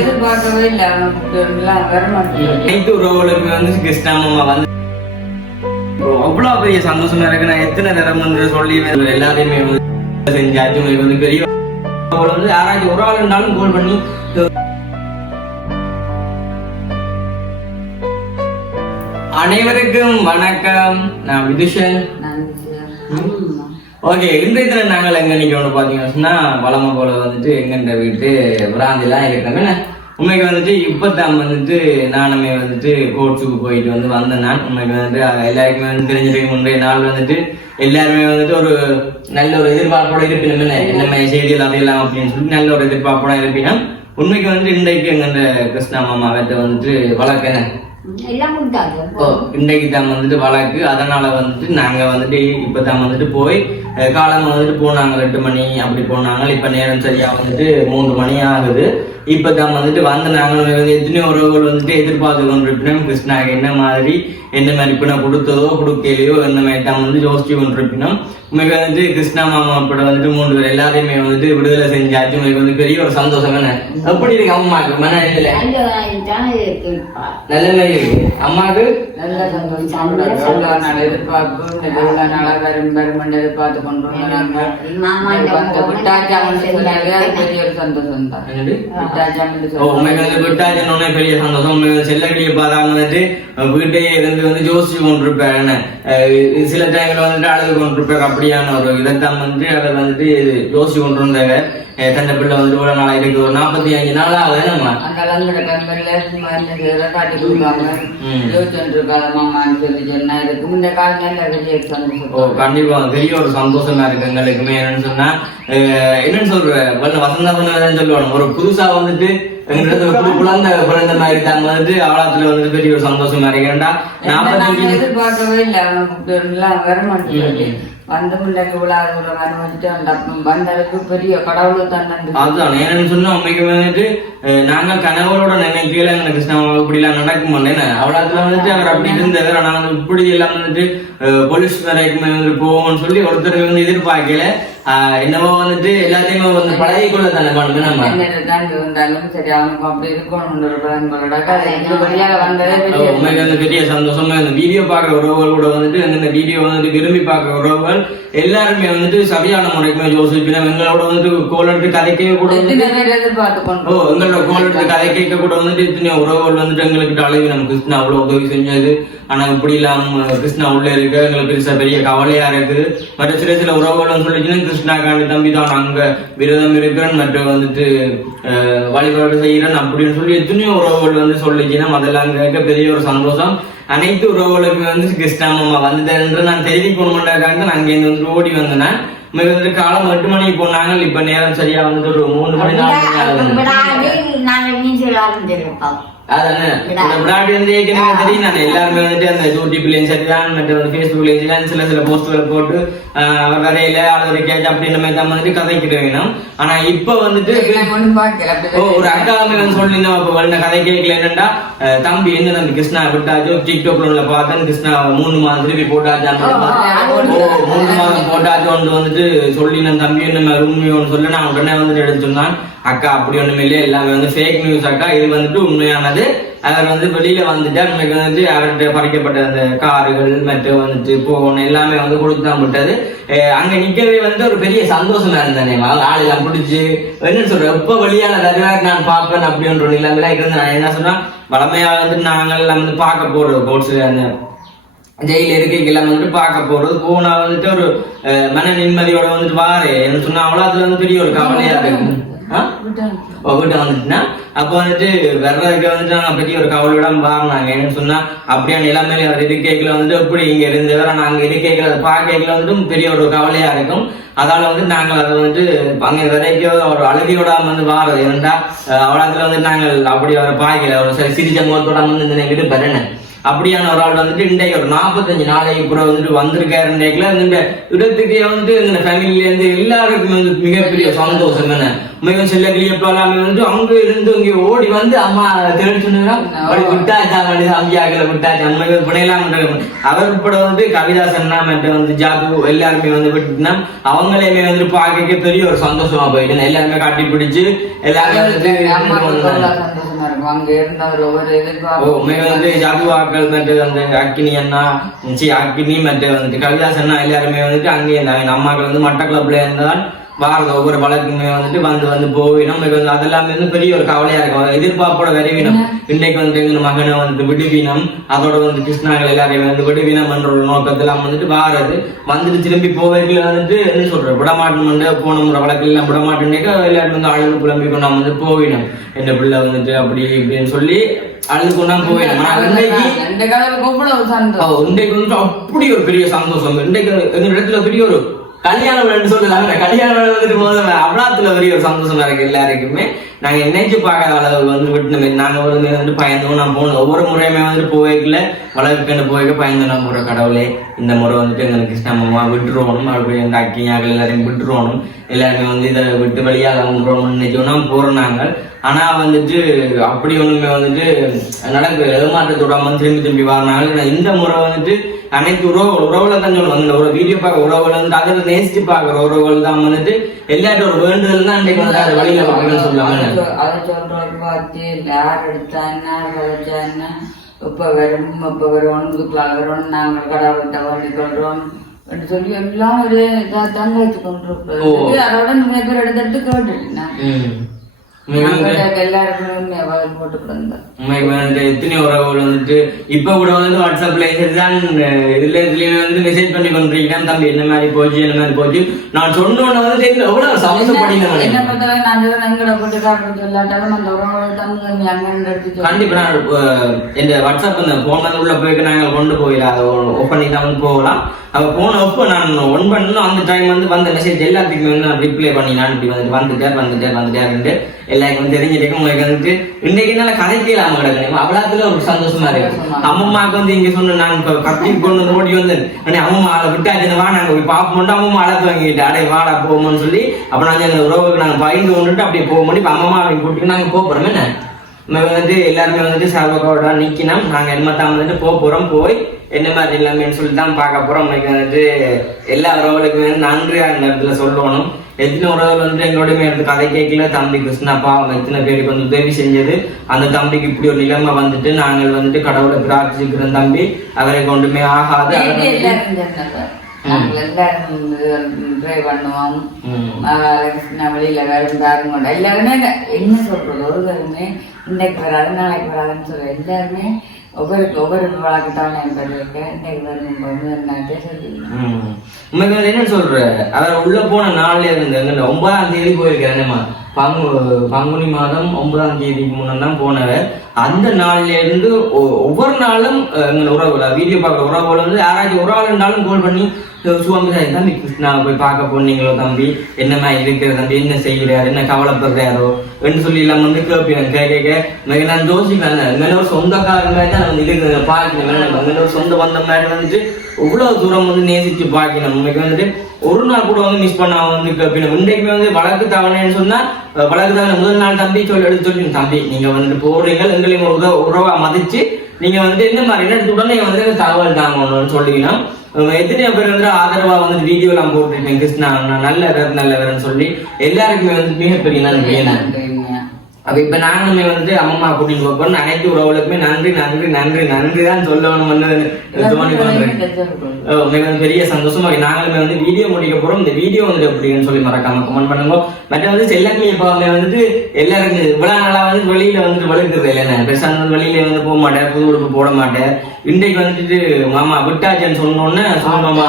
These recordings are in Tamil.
எதிர்பார்க்கவே இல்லை. உறவுகளுக்கு வந்து வந்து அவ்வளோ பெரிய சந்தோஷமா இருக்கு. நான் எத்தனை தரம் வந்து சொல்லி எல்லாத்தையுமே வந்து செஞ்சாச்சு உங்களுக்கு வந்து பெரிய வந்து யாராச்சும் ஒரு ஆள் இருந்தாலும் கோல் பண்ணி அனைவருக்கும் வணக்கம். நான் விதுஷன். ஓகே இன்றைய தினம் நாங்கள் எங்க நிக்கிறோம்னு பார்த்தீங்கன்னா சொன்னால் வளமை போல வந்துட்டு எங்கன்ற வீட்டு பிராந்திலாம் இருக்கிறோம் என்ன? உண்மைக்கு வந்துட்டு இப்பதான் வந்துட்டு நானுமே வந்துட்டு கோர்ட்ஸுக்கு போயிட்டு வந்து வந்தேன் நான் உண்மைக்கு வந்துட்டு எல்லாருக்குமே வந்து தெரிஞ்சிருக்க முந்தைய நாள் வந்துட்டு எல்லாருமே வந்துட்டு ஒரு நல்ல ஒரு எதிர்பார்ப்போட இருப்பினும் என்ன? மாதிரி செய்திகள் அதையெல்லாம் அப்படின்னு சொல்லிட்டு நல்ல ஒரு எதிர்பார்ப்போட இருப்பினும் உண்மைக்கு வந்துட்டு இன்றைக்கு எங்கன்ற கிருஷ்ணா மாமா அவர்கிட்ட வந்துட்டு வழக்கேன் எல்லாம் இன்னைக்கு இன்றைக்கு தான் வந்துட்டு வழக்கு. அதனால வந்துட்டு நாங்க வந்துட்டு இப்ப தான் வந்துட்டு போய் காலம் வந்துட்டு போனாங்க எட்டு மணி அப்படி போனாங்க. இப்ப நேரம் சரியா வந்துட்டு மூணு மணி ஆகுது. இப்ப தான் வந்துட்டு வந்து நாங்க வந்து எத்தனையோ உறவுகள் வந்துட்டு எதிர்பார்த்து கொண்டிருப்பினோம் கிருஷ்ணாக்கு என்ன மாதிரி என்ன மாதிரி இப்ப நான் கொடுத்ததோ கொடுக்கலையோ என்ன மாதிரி தான் வந்து யோசிச்சு கொண்டிருப்பினோம் உண்மைக்கு வந்துட்டு கிருஷ்ணா மாமா அப்பட வந்துட்டு மூணு பேர் எல்லாரையுமே வந்துட்டு விடுதலை செஞ்சாச்சு. உங்களுக்கு வந்து பெரிய ஒரு சந்தோஷம் என்ன எப்படி இருக்கு அம்மாக்கு மன கேட்பா நல்ல மாதிரி இருக்கு. அம்மாக்கு நல்ல சந்தோஷம். எதிர்பார்ப்பு நாளாக வரும் வரும் எதிர்பார்த்து கொண்டு வந்தாங்க பெரிய ஒரு சந்தோஷம் தான் வந்து விட்டாச்சுன்னு பெரிய சந்தோஷம். உண்மைக்கு செல்லக்கடியை பார்த்தாங்க வந்துட்டு வீட்டையே இருந்து வந்து யோசிச்சு கொண்டிருப்பார். என்ன? சில டைம்ல வந்துட்டு அழுது கொண்டிருப்பார். அப்படியான ஒரு இதைத்தான் வந்துட்டு அவர் வந்துட்டு யோசிச்சு கொண்டிருந்தாங்க தன்னை பிள்ளை வந்துட்டு இவ்வளவு நாளா இருக்கு. ஒரு நாற்பத்தி அஞ்சு நாள் ஆகுது நம்ம கண்டிப்பா. பெரிய ஒரு சந்தோஷமா இருக்கு எங்களுக்குமே. என்னன்னு சொன்னா என்னன்னு சொல்ற? வசந்தா சொல்லுவாங்க ஒரு புதுசா வந்துட்டு எங்களுக்கு குழந்தை பிறந்த மாதிரி தாங்க வந்துட்டு அவளாத்துல வந்துட்டு பெரிய ஒரு சந்தோஷமா நாற்பத்தஞ்சு எதிர்பார்க்கவே இல்லை வந்த முன்னாடி விழாத அனுமதிட்டு வந்ததுக்கு பெரிய கடவுள் தான் நன்றி அதுதான் என்னன்னு சொன்னா உண்மைக்கு வந்துட்டு நாங்க கனவோட நினைக்கல எங்களுக்கு கிருஷ்ணா இப்படி எல்லாம் நடக்கும் அவ்வளவுல வந்துட்டு அவர் அப்படி இருந்தவர் ஆனா வந்து இப்படி எல்லாம் வந்துட்டு போலீஸ் வரைக்கும் வந்துட்டு போவோம்னு சொல்லி ஒருத்தர் வந்து எதிர்பார்க்கல. என்னவோ வந்துட்டு எல்லாத்தையுமே வந்து பழகி கொள்ள தானே பண்ணணும் நம்ம. இருந்தாலும் சரி அவனுக்கு அப்படி இருக்கணும் உண்மைக்கு வந்து பெரிய சந்தோஷமா இந்த வீடியோ பாக்குற உறவுகள் கூட வந்துட்டு இந்த வீடியோ வந்துட்டு விரும்பி பாக்குற உறவுகள் எல்லாருமே வந்துட்டு சரியான முறைக்கு யோசிப்பினோம் எங்களோட வந்துட்டு கோல் எடுத்து கதைக்கவே கூட ஓ எங்களோட கோல் எடுத்து கதை கேட்க கூட வந்துட்டு இத்தனை உறவுகள் வந்துட்டு எங்களுக்கு அழகு நம்ம கிருஷ்ணா அவ்வளவு உதவி செஞ்சது. ஆனா இப்படி இல்லாம கிருஷ்ணா உள்ள இருக்க. எங்களுக்கு பெருசா பெரிய கவலையா இருக்குது. மற்ற சில சில உறவுகள் சொல்லிச்சுன்னா கிருஷ்ணா காண்டி தம்பி தான் அங்க விரதம் இருக்கிறேன். மற்றும் வந்துட்டு வழிபாடு செய்யறேன் அப்படின்னு சொல்லி எத்தனையோ உறவுகள் வந்து சொல்லிச்சுன்னா அதெல்லாம் கேட்க பெரிய ஒரு சந்தோஷம். அனைத்து உறவுகளுக்கு வந்து கிருஷ்ணா மாமா வந்துட்டேன் நான் தெரிவிக்கணுமெண்டாக்காக நான் அங்கேருந்து வந்து ஓடி வந்தேன். மிக வந்துட்டு காலம் எட்டு மணிக்கு போனாங்க. இப்ப நேரம் சரியா வந்துட்டு ஒரு மூணு மணி நாலு மணி எல்லாருமே வந்துட்டு அந்த யூடியூப்லயும் சரிதான் மற்ற ஃபேஸ்புக்லயும் சரிதான் சில சில போஸ்ட்கள் போட்டு அவர் வரையில அவர் கேட்டு அப்படின்ற மாதிரி தான் வந்துட்டு கதைக்கிட்டு வேணும் ஆனா இப்ப வந்துட்டு ஒரு அக்காவுமே வந்து சொல்லியிருந்தோம் அப்ப வந்த கதை கேட்கல தம்பி என்ன தம்பி கிருஷ்ணா விட்டாச்சோ டிக்டாக்ல உள்ள பார்த்தேன் கிருஷ்ணா மூணு மாதம் திருப்பி போட்டாச்சு மூணு மாதம் போட்டாச்சு வந்துட்டு சொல்லி நான் தம்பி என்ன உண்மையோன்னு சொல்லி நான் உடனே வந்துட்டு எடுத்து சொன்னான் அக்கா அப்படி ஒண்ணுமே எல்லாமே வந்து ஃபேக் நியூஸ் அக்கா இது வந்துட்டு உண்மையானது அவர் வந்து வெளியில வந்துட்டு அன்னைக்கு வந்துட்டு அவர்கிட்ட பறிக்கப்பட்ட அந்த கார்கள் மற்ற வந்துட்டு போன் எல்லாமே வந்து கொடுத்து தான் விட்டது. அங்க நிக்கவே வந்து ஒரு பெரிய சந்தோஷமா இருந்தானே ஆளெல்லாம் பிடிச்சு என்ன சொல்ற எப்ப வெளியால வருவார் நான் பார்ப்பேன் அப்படின்ற நிலைமையில இருந்து நான் என்ன சொன்னா வளமையா வந்துட்டு நாங்கள் வந்து பார்க்க போறோம் கோட்ஸ் அந்த ஜெயில இருக்கைக்கெல்லாம் வந்துட்டு பார்க்க போறது. போனா வந்துட்டு ஒரு மன நிம்மதியோட வந்துட்டு வாரு என்ன சொன்னா அவ்வளவு அதுல வந்து பெரிய ஒரு கவலையா இருக்கு ஆ? ஓ, வீட்டு வந்துட்டுனா அப்போ வந்துட்டு வர்றதுக்கு வந்துட்டு நாங்க பெரிய ஒரு கவலையோட வாங்கினாங்க என்னன்னு சொன்னா அப்படியே நிலைமையில அவர் கேட்கல வந்துட்டு எப்படி இங்க இருந்தவர் நாங்கள் எது இருக்கைக்குள்ள அதை வந்துட்டு பெரிய ஒரு கவலையா இருக்கும். அதால வந்து நாங்கள் அதை வந்துட்டு அங்கே வரைக்கும் ஒரு அழுகையோட வந்து வாரது. ஏன்டா அவ்வளோத்துல வந்து நாங்கள் அப்படி வர பாய்க்கல ஒரு சரி சிரிச்ச முகத்தோட வந்து இந்த வீட்டு பெறனேன் அப்படியான ஒரு ஆள் வந்துட்டு இன்றைக்கு ஒரு நாற்பத்தஞ்சு நாளைக்கு கூட வந்துட்டு வந்திருக்காரு இன்றைக்குல. இந்த இடத்துக்கே வந்துட்டு இந்த ஃபேமிலியிலேருந்து எல்லாருக்குமே வந்து மிகப்பெரிய சந்தோஷம் என்ன உண்மையும் செல்ல கிளியப்பாலாமே வந்து அங்க இருந்து இங்க ஓடி வந்து அம்மா தெரிஞ்சுனா விட்டாச்சா மனித அம்பியாக்களை விட்டாச்சா? உண்மைகள் பிணையலாம் அவர் உட்பட வந்து கவிதாசன்னா மற்ற வந்து ஜாபு எல்லாருமே வந்து விட்டுனா அவங்களையுமே வந்து பார்க்க பெரிய ஒரு சந்தோஷமா போயிட்டு எல்லாருமே காட்டி பிடிச்சு எல்லாருமே ஜாதுவாக்கள் மற்ற வந்து அக்கினி அண்ணா அக்கினி மற்ற வந்துட்டு அண்ணா எல்லாருமே வந்துட்டு அங்கேயே இருந்தாங்க. அம்மாக்கள் வந்து மட்டக்களப்புல இருந்தால் பாரத ஒவ்வொரு வழக்குமே வந்துட்டு வந்து வந்து போய் நமக்கு வந்து அதெல்லாம் வந்து பெரிய ஒரு கவலையா இருக்கும். எதிர்பார்ப்போட விரைவினம். இன்னைக்கு வந்து எங்க மகனை வந்துட்டு விடுவினம். அதோட வந்து கிருஷ்ணாக்கள் எல்லாரையும் வந்து விடுவினம் என்ற ஒரு நோக்கத்துல வந்துட்டு வாரது. வந்துட்டு திரும்பி போவைக்குள்ள வந்துட்டு என்ன சொல்ற விடமாட்டம் வந்து போன வழக்கு எல்லாம் விடமாட்டேன்னேக்க எல்லாரும் வந்து அழுது புலம்பி கொண்டாம வந்து போவினம். என் பிள்ளை வந்துட்டு அப்படி இப்படின்னு சொல்லி அழுது கொண்டாம போவினம். ஆனா இன்றைக்கு வந்து அப்படி ஒரு பெரிய சந்தோஷம். இன்றைக்கு எங்க இடத்துல பெரிய ஒரு கல்யாணம் விழான்னு சொல்லலாம் அந்த வந்துட்டு போதும் அவ்வளோத்துல ஒரே ஒரு சந்தோஷமா இருக்கு எல்லாருக்குமே. நாங்க நினைச்சு பார்க்காத அளவுக்கு வந்து விட்டு நாங்க ஒரு வந்து பயந்தோம் நான் போகணும் ஒவ்வொரு முறையுமே வந்துட்டு போவேக்கல வளர்க்கண்டு போய்க்க பயந்து நம்ம ஒரு கடவுளே. இந்த முறை வந்துட்டு எங்களுக்கு கிருஷ்ணம்மா விட்டுருவோம். அப்படி எங்க அக்கியாக்கள் எல்லாரையும் விட்டுருவோம். எல்லாருமே வந்து இதை விட்டு வழியாக வந்துருவோம்னு நினைச்சோம்னா போறோம் நாங்கள். ஆனா வந்துட்டு அப்படி ஒண்ணுமே வந்துட்டு நடக்கு ஏமாற்றத்தோட திரும்பி திரும்பி வரனால இந்த முறை வந்துட்டு அனைத்து உறவு உறவுல தான் சொல்லுவாங்க இந்த ஒரு வீடியோ பார்க்க உறவுல வந்து அதில் நேசிச்சு பார்க்குற உறவுகள் தான் வந்துட்டு எல்லார்ட்ட ஒரு வேண்டுதல் தான் இன்றைக்கு வந்து அதை வழியில பார்க்கணும்னு சொல்லுவாங்க. அதை சொல்றதுக்கு பார்த்து யார் எடுத்தான்னா விளைச்சான்னா இப்ப வரும் இப்ப வரும் வரும் நாங்கள் கடவுள்கிட்ட வேண்டி கொள்றோம் என்று சொல்லி எல்லாம் ஒரு இதாக தான் வைத்து கொண்டிருப்பது. அதோட நிறைய பேர் எடுத்துட்டு கேட்டுட்டேன் எத்தனை உறவுகள் வந்துட்டு இப்ப கூட வந்து வாட்ஸ்அப்ல தான் இதுல இதுலயும் வந்து மெசேஜ் பண்ணி கொண்டிருக்கேன் தம்பி என்ன மாதிரி போச்சு என்ன மாதிரி போச்சு? நான் சொன்னோன்னு வந்து எவ்வளவு சந்தோஷப்பட்டீங்க என்ன பத்தில நான் எங்களை போட்டு காட்டுறது அந்த உறவுகளை தம்பி அங்கே கண்டிப்பா நான் இந்த வாட்ஸ்அப் அந்த போன் உள்ள போய்க்கு நாங்கள் கொண்டு போயிடலாம். அதை ஓப்பன் பண்ணி தான் போகலாம். அவ போன அப்போ நான் ஒன் பண்ணணும் அந்த டைம் வந்து வந்த மெசேஜ் எல்லாத்துக்குமே வந்து நான் ரிப்ளை பண்ணி நான் இப்படி வந்துட்டு வந்துட்டார் வந்துட்டார் வந்துட்டாருன்ட்டு எல்லாருக்கும் தெரிஞ்சிட்டேன். உங்களுக்கு வந்துட்டு இன்னைக்கு என்னால கதைக்கலாம் கிடக்கணும் அவ்வளோத்துல ஒரு சந்தோஷமா இருக்கு. அம்மம்மாவுக்கு வந்து இங்க சொன்ன நான் இப்போ கத்தி கொண்டு வந்து ஓடி வந்தேன் அண்ணே அம்மா அதை விட்டாச்சு வா நாங்க போய் பார்ப்போம் அம்மா அழைத்து வாங்கிட்டு அடே வாடா போவோம்னு சொல்லி அப்ப நாங்க அந்த உறவுக்கு நாங்க பயந்து கொண்டுட்டு அப்படியே போக முடியும் இப்ப அம்மா அவங்க கூட்டிட்டு நாங்க போக போறோம். என்ன? நம்ம வந்துட்டு எல்லாருமே வந்துட்டு சாபகோட நிக்கணும். நாங்க என்னத்தான் வந்துட்டு போக போறோம். போய் என்ன மாதிரி எல்லாமேன்னு சொல்லி தான் பார்க்க போறோம். இன்னைக்கு வந்துட்டு எல்லா உறவுகளுக்குமே வந்து நன்றி அந்த இடத்துல சொல்லணும். எத்தனை உறவுகள் வந்து எங்களோட எடுத்து கதை கேட்கல. தம்பி கிருஷ்ணப்பா அவங்க எத்தனை பேருக்கு வந்து உதவி செஞ்சது. அந்த தம்பிக்கு இப்படி ஒரு நிலைமை வந்துட்டு நாங்கள் வந்துட்டு கடவுளை பிரார்த்திக்கிறோம் தம்பி. அவரை கொண்டுமே ஆகாது. எல்லாரும் ட்ரை பண்ணுவோம். கிருஷ்ணா வெளியில வேறு எல்லாருமே என்ன சொல்றது? ஒரு பேருமே இன்னைக்கு வராது நாளைக்கு வராதுன்னு சொல்ல எல்லாருமே ஒவ்வொரு ஒவ்வொரு வழக்கத்தான இன்னைக்கு வரும் என்னட்டே சொல்லி ம். உண்மைக்கு வந்து என்ன சொல்ற? அவர் உள்ள போன நாள்ல இருந்து ஒன்பதாம் தேதி போயிருக்கிறேன்மா பங்கு பங்குனி மாதம் ஒன்பதாம் தேதிக்கு முன்ன தான் போனவர். அந்த நாள்ல இருந்து ஒவ்வொரு நாளும் அஹ், எங்க உறவுல வீடியோ பார்க்குற உறவுகள் வந்து யாராச்சும் ஒரு ஆள் இருந்தாலும் கால் பண்ணி சுவாமி தம்பி கிருஷ்ணா போய் பார்க்க போனீங்களோ தம்பி? என்னமா இருக்கிற தம்பி? என்ன செய்கிறாரு என்ன கவலைப்படுறாரோ? என்று சொல்லி எல்லாம் வந்து கேட்பேன் கேட்க மிக நான் யோசிப்பேன் மேலே ஒரு சொந்தக்காரங்க தான் வந்து இருக்கிறத பார்க்கணும் எங்களோட ஒரு சொந்த பந்தம் மாதிரி வந்துட்டு இவ்வளவு தூரம் வந்து நேசிச்சு பார்க்கணும். இன்னைக்கு வந்துட்டு ஒரு நாள் கூட வந்து மிஸ் பண்ணாம வந்து கேட்பேன் இன்றைக்குமே வந்து வழக்கு தவணைன்னு சொன்னா வழக்கு தவணை முதல் நாள் தம்பி சொல்லி எடுத்து சொல்லி தம்பி நீங்க வந்துட்டு போறீங்க எங்களையும் ஒரு உறவா மதிச்சு நீங்க வந்துட்டு என்ன மாதிரி என்ன உடனே வந்து தகவல் தாங்கணும்னு சொல்லிக்கணும் எத்தனையோ பேர் வந்து ஆதரவா வந்து வீடியோ எல்லாம் போட்டிருக்கேன் கிருஷ்ணா அண்ணா நல்லவர் நல்லவர்னு சொல்லி எல்லாருக்குமே வந்து மிகப்பெரிய நன்றி. அப்ப இப்ப நாங்களுமே வந்து அம்மா கூட்டிட்டு போறோம் அனைத்து உறவுகளுக்குமே நன்றி நன்றி நன்றி நன்றி தான் மிக பெரிய சந்தோஷமா. நாங்களுமே வந்து வீடியோ முடிக்க போறோம். இந்த வீடியோ வந்து எப்படின்னு சொல்லி மறக்காம கமெண்ட் பண்ணுங்க. மற்ற வந்து செல்லக்கிளி பாவமே வந்துட்டு எல்லாருக்கும் இவ்வளவு நாளா வந்து வெளியில வந்துட்டு வளர்க்குறது இல்லைண்ணே பெருசா வந்து வெளியில வந்து போக மாட்டேன். புது உடுப்பு போட மாட்டேன். இன்றைக்கு வந்துட்டு மாமா விட்டாச்சேன்னு சொன்னோன்னே சுமன் மாமா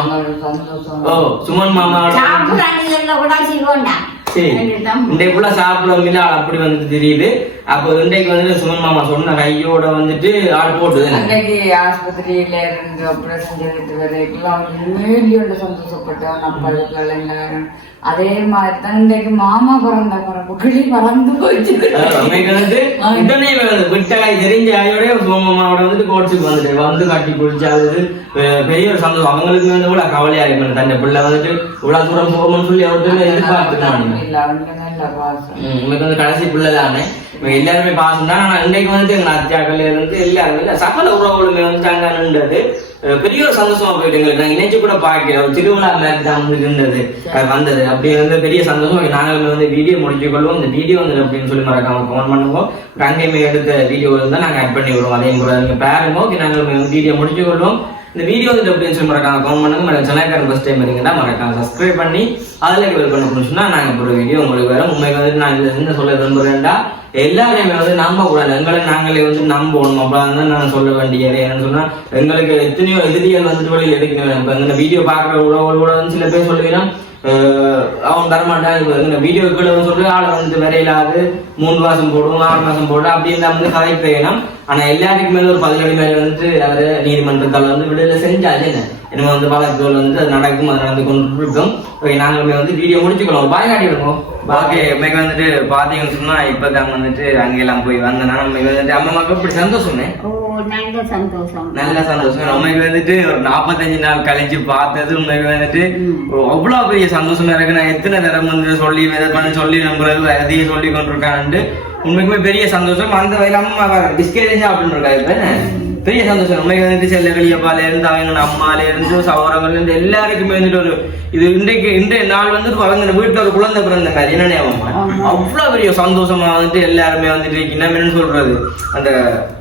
ஓ சுமன் மாமா சரி. இன்றைக்கு ஃபுல்லா சாப்பிட முடியல அப்படி வந்து தெரியுது. அப்போ இன்றைக்கு வந்துட்டு சுமன் மாமா சொன்ன கையோட வந்துட்டு ஆள் போட்டுது அன்னைக்கு ஆஸ்பத்திரியில இருந்து ஆபரேஷன் செய்துட்டு வரைக்கும் உண்மையிலேயே சந்தோஷப்பட்டவன் அப்பளுக்கு இளைஞன் அதே மாதிரி தான் இன்றைக்கு மாமா பிறந்த பிறப்பு கிளி பறந்து அன்னைக்கு வந்துட்டு உடனே வந்து விட்டகாய் தெரிஞ்ச ஆயோட சுமமாவோட வந்துட்டு கோட்ஸுக்கு வந்துட்டு வந்து கட்டி குடிச்சாது பெரிய ஒரு சந்தோஷம். அவங்களுக்கு வந்து கூட கவலையா இருக்கு தன் பிள்ளை வந்துட்டு இவ்வளவு தூரம் போகணும்னு சொல்லி அவர்கிட்ட எதிர்பார்த்துக்காங்க உங்களுக்கு வந்து கடைசி பிள்ளை தானே எல்லாருமே பாசம் தான் ஆனா இன்னைக்கு வந்து எங்க அத்தியாக்கள் இருந்து எல்லாருமே இல்ல, சகல உறவுகளுமே வந்து அங்கன்றது அஹ், பெரிய ஒரு சந்தோஷமா போயிட்டு எங்களுக்கு. நாங்க நினைச்சு கூட பார்க்கல திருவிழா மாதிரி தான் வந்து இருந்தது. அது வந்தது. அப்படி வந்து பெரிய சந்தோஷம். நாங்களுமே வந்து வீடியோ முடிச்சு கொள்வோம். இந்த வீடியோ வந்து அப்படின்னு சொல்லி மறக்காம கமெண்ட் பண்ணுவோம் அங்கேயுமே எடுத்த வீடியோ இருந்தா நாங்க ஆட் பண்ணி விடுவோம். அதையும் கூட நீங்க பாருங்க. ஓகே வீடியோ முடிச்சு கொள்வோம். இந்த வீடியோ வந்து எப்படின்னு சொல்லி மறக்காம கமெண்ட் பண்ணுங்க. மேடம் சென்னைக்காரன் ஃபர்ஸ்ட் டைம் இருந்தீங்கன்னா மறக்காம சப்ஸ்கிரைப் பண்ணி அதில் கிளிக் பண்ண சொன்னா நாங்கள் ஒரு வீடியோ உங்களுக்கு வரும். உண்மைக்கு வந்து நான் இதுல என்ன சொல்ல விரும்புகிறேன்டா எல்லாரையுமே வந்து நம்ப கூடாது. எங்களை நாங்களே வந்து நம்பணும். அப்பதான் தான் நான் சொல்ல வேண்டியது. என்னன்னு சொன்னா எங்களுக்கு எத்தனையோ எதிரிகள் வந்துட்டு வழியில் எடுக்கணும். இப்போ இந்த வீடியோ பார்க்குற உறவுகள் கூட வந்து சில பேர் சொல்லுவீங்கன்னா அவன் தரமாட்டான். வீடியோ கீழே வந்து சொல்லி ஆளை வந்து விரையிலாது மூணு மாசம் போடும் நாலு மாசம் போடும் அப்படின்னு வந்து கதை பெய்யணும் ஆனா எல்லாருக்கும் மேல ஒரு பதினேழு மேல வந்து அவரு நீதிமன்றத்தால் வந்து விடுதலை செஞ்சாச்சு என்ன? இன்னும் வந்து வழக்குகள் வந்து அது நடக்கும் அது நடந்து கொண்டு இருக்கும் ஓகே நாங்களுமே வந்து வீடியோ முடிச்சுக்கலாம். பாய் காட்டிடுவோம் ஓகே இன்னைக்கு வந்துட்டு பாத்தீங்கன்னு சொன்னா இப்பதான் வந்துட்டு அங்கெல்லாம் போய் வந்தேன்னா நம்ம வந்துட்டு அம்மா மக்கள் இப்படி சந்தோஷமே ஓ நல்ல சந்தோஷம். நல்ல சந்தோஷம். உண்மைக்கு வந்துட்டு ஒரு நாற்பத்தஞ்சு நாள் கழிச்சு பார்த்தது உண்மைக்கு வந்துட்டு அவ்வளவு பெரிய சந்தோஷமா இருக்கு. நான் எத்தனை தடவை வந்து சொல்லி பண்ணி சொல்லி நம்புறது அதையும் சொல்லி கொண்டிருக்கான்ட்டு உண்மைக்குமே பெரிய சந்தோஷம். அந்த வயல அம்மா பிஸ்கெட் சாப்பிட்டு இருக்கா இப்ப? பெரிய சந்தோஷம் உண்மைக்கு வந்துட்டு செல்ல வெளியப்பால இருந்து அவங்க அம்மால இருந்து சௌரங்கள்ல இருந்து எல்லாருக்குமே வந்துட்டு ஒரு இது இன்றைக்கு இன்றைய நாள் வந்து அவங்க வீட்டுல ஒரு குழந்தை பிறந்த மாதிரி என்ன ஞாபகமா? அவ்வளவு பெரிய சந்தோஷமா வந்துட்டு எல்லாருமே வந்துட்டு இருக்கீங்க என்னன்னு சொல்றது அந்த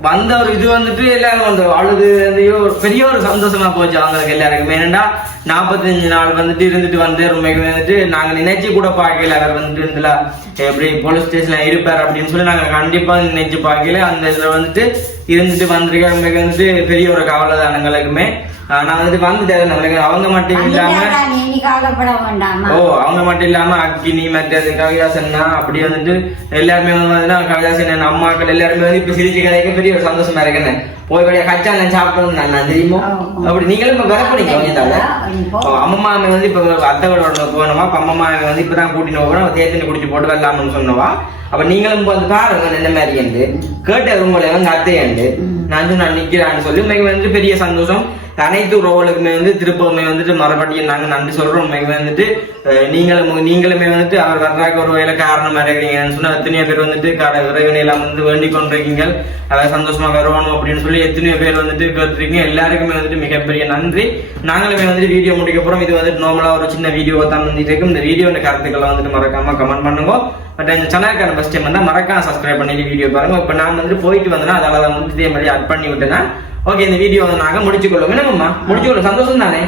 வந்த ஒரு இது வந்துட்டு எல்லாரும் வந்து அழுது அதையோ ஒரு பெரிய ஒரு சந்தோஷமா போச்சு அவங்களுக்கு எல்லாருக்குமே என்னடா நாற்பத்தஞ்சு நாள் வந்துட்டு இருந்துட்டு வந்து உண்மைக்கு வந்துட்டு நாங்கள் நினைச்சு கூட பார்க்கல. அவர் வந்துட்டு இதுல எப்படி போலீஸ் ஸ்டேஷன்ல இருப்பார் அப்படின்னு சொல்லி நாங்க கண்டிப்பா நினைச்சு பார்க்கல. அந்த இதுல வந்துட்டு இருந்துட்டு வந்திருக்க உண்மைக்கு வந்துட்டு பெரிய ஒரு கவலை தான் எங்களுக்குமே நான் வந்துட்டு வந்துட்டேன் நம்மளுக்கு அவங்க மட்டும் இல்லாம ஓ அவங்க மட்டும் இல்லாம அக்கினி மற்றது கவிதாசன்னா அப்படி வந்துட்டு எல்லாருமே வந்து கவிதாசன் அம்மாக்கள் எல்லாருமே வந்து இப்ப சிரிச்சு கதைக்க பெரிய ஒரு சந்தோஷமா இருக்குன்னு. போய் வழியா கச்சான் சாப்பிடணும் நான் தெரியுமோ. அப்படி நீங்களும் இப்ப வரப்போறீங்க கொஞ்சம் அம்மா மாமி வந்து இப்ப அத்தையோட போகணுமா? அப்ப அம்மா மாமி வந்து இப்பதான் கூட்டிட்டு போகணும் தேத்தனி குடிச்சு போட்டு வரலாம்னு சொன்னவா? அப்ப நீங்களும் வந்து பாருங்க என்ன மாதிரி என்று. கேட்ட உங்களை வந்து அத்தையண்டு. நான் சொன்ன நிக்கிறான்னு சொல்லி உண்மைக்கு வந்து பெரிய சந்தோஷம். அனைத்து உறவுகளுக்குமே வந்து திருப்பவுமே வந்துட்டு மறுபடியும் நாங்கள் நன்றி சொல்றோம். உண்மைக்கு வந்துட்டு நீங்களும் நீங்களுமே வந்துட்டு அவர் வர்றாக்கு ஒரு வகையில காரணமா இருக்கிறீங்கன்னு சொன்னா எத்தனையோ பேர் வந்துட்டு கடை இறைவனை எல்லாம் வந்து வேண்டிக் கொண்டிருக்கீங்க. அவர் சந்தோஷமா வருவானு அப்படின்னு சொல்லி எத்தனையோ பேர் வந்துட்டு கேட்டுருக்கீங்க. எல்லாருக்குமே வந்துட்டு மிகப்பெரிய நன்றி. நாங்களுமே வந்துட்டு வீடியோ முடிக்க போறோம். இது வந்துட்டு நார்மலா ஒரு சின்ன வீடியோ தான் வந்துட்டு இருக்கும். இந்த வீடியோ கருத்துக்களை வந்துட்டு மறக்காம கமெண்ட் பண்ணுங்க. பட் இந்த சேனலுக்கான ஃபஸ்ட் டைம் வந்தால் மறக்காம சப்ஸ்கிரைப் பண்ணிட்டு வீடியோ பாருங்க. இப்போ நான் வந்து போயிட்டு வந்தேன்னா அதால் தான் வந்து இதே மாதிரி அட் பண்ணி விட்டேன்னா ஓகே இந்த வீடியோ வந்து நாங்க முடிச்சுக்கொள்ளும். என்னம்மா முடிச்சுக்கொள்ளும். சந்தோஷம் தானே?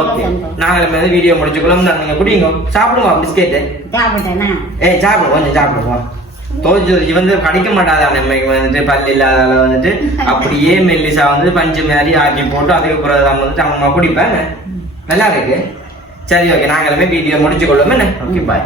ஓகே. நாங்களுமே வந்து வீடியோ முடிச்சுக்கொள்ளும் தான். நீங்க குடிங்க. சாப்பிடுவா பிஸ்கெட்டு சாப்பிட்டேனா ஏய் சாப்பிடு கொஞ்சம் சாப்பிடுவா தோச்சு வந்து கடிக்க மாட்டாதா நம்மளுக்கு வந்துட்டு பல்லு இல்லாதால வந்துட்டு அப்படியே மெல்லிசா வந்து பஞ்சு மாதிரி ஆக்கி போட்டு அதுக்கு பிறகு தான் வந்துட்டு அம்மா குடிப்பேன் நல்லா இருக்கு. சரி ஓகே நாங்களுமே வீடியோ முடிச்சு கொள்ளுவோம் என்ன? Okay bye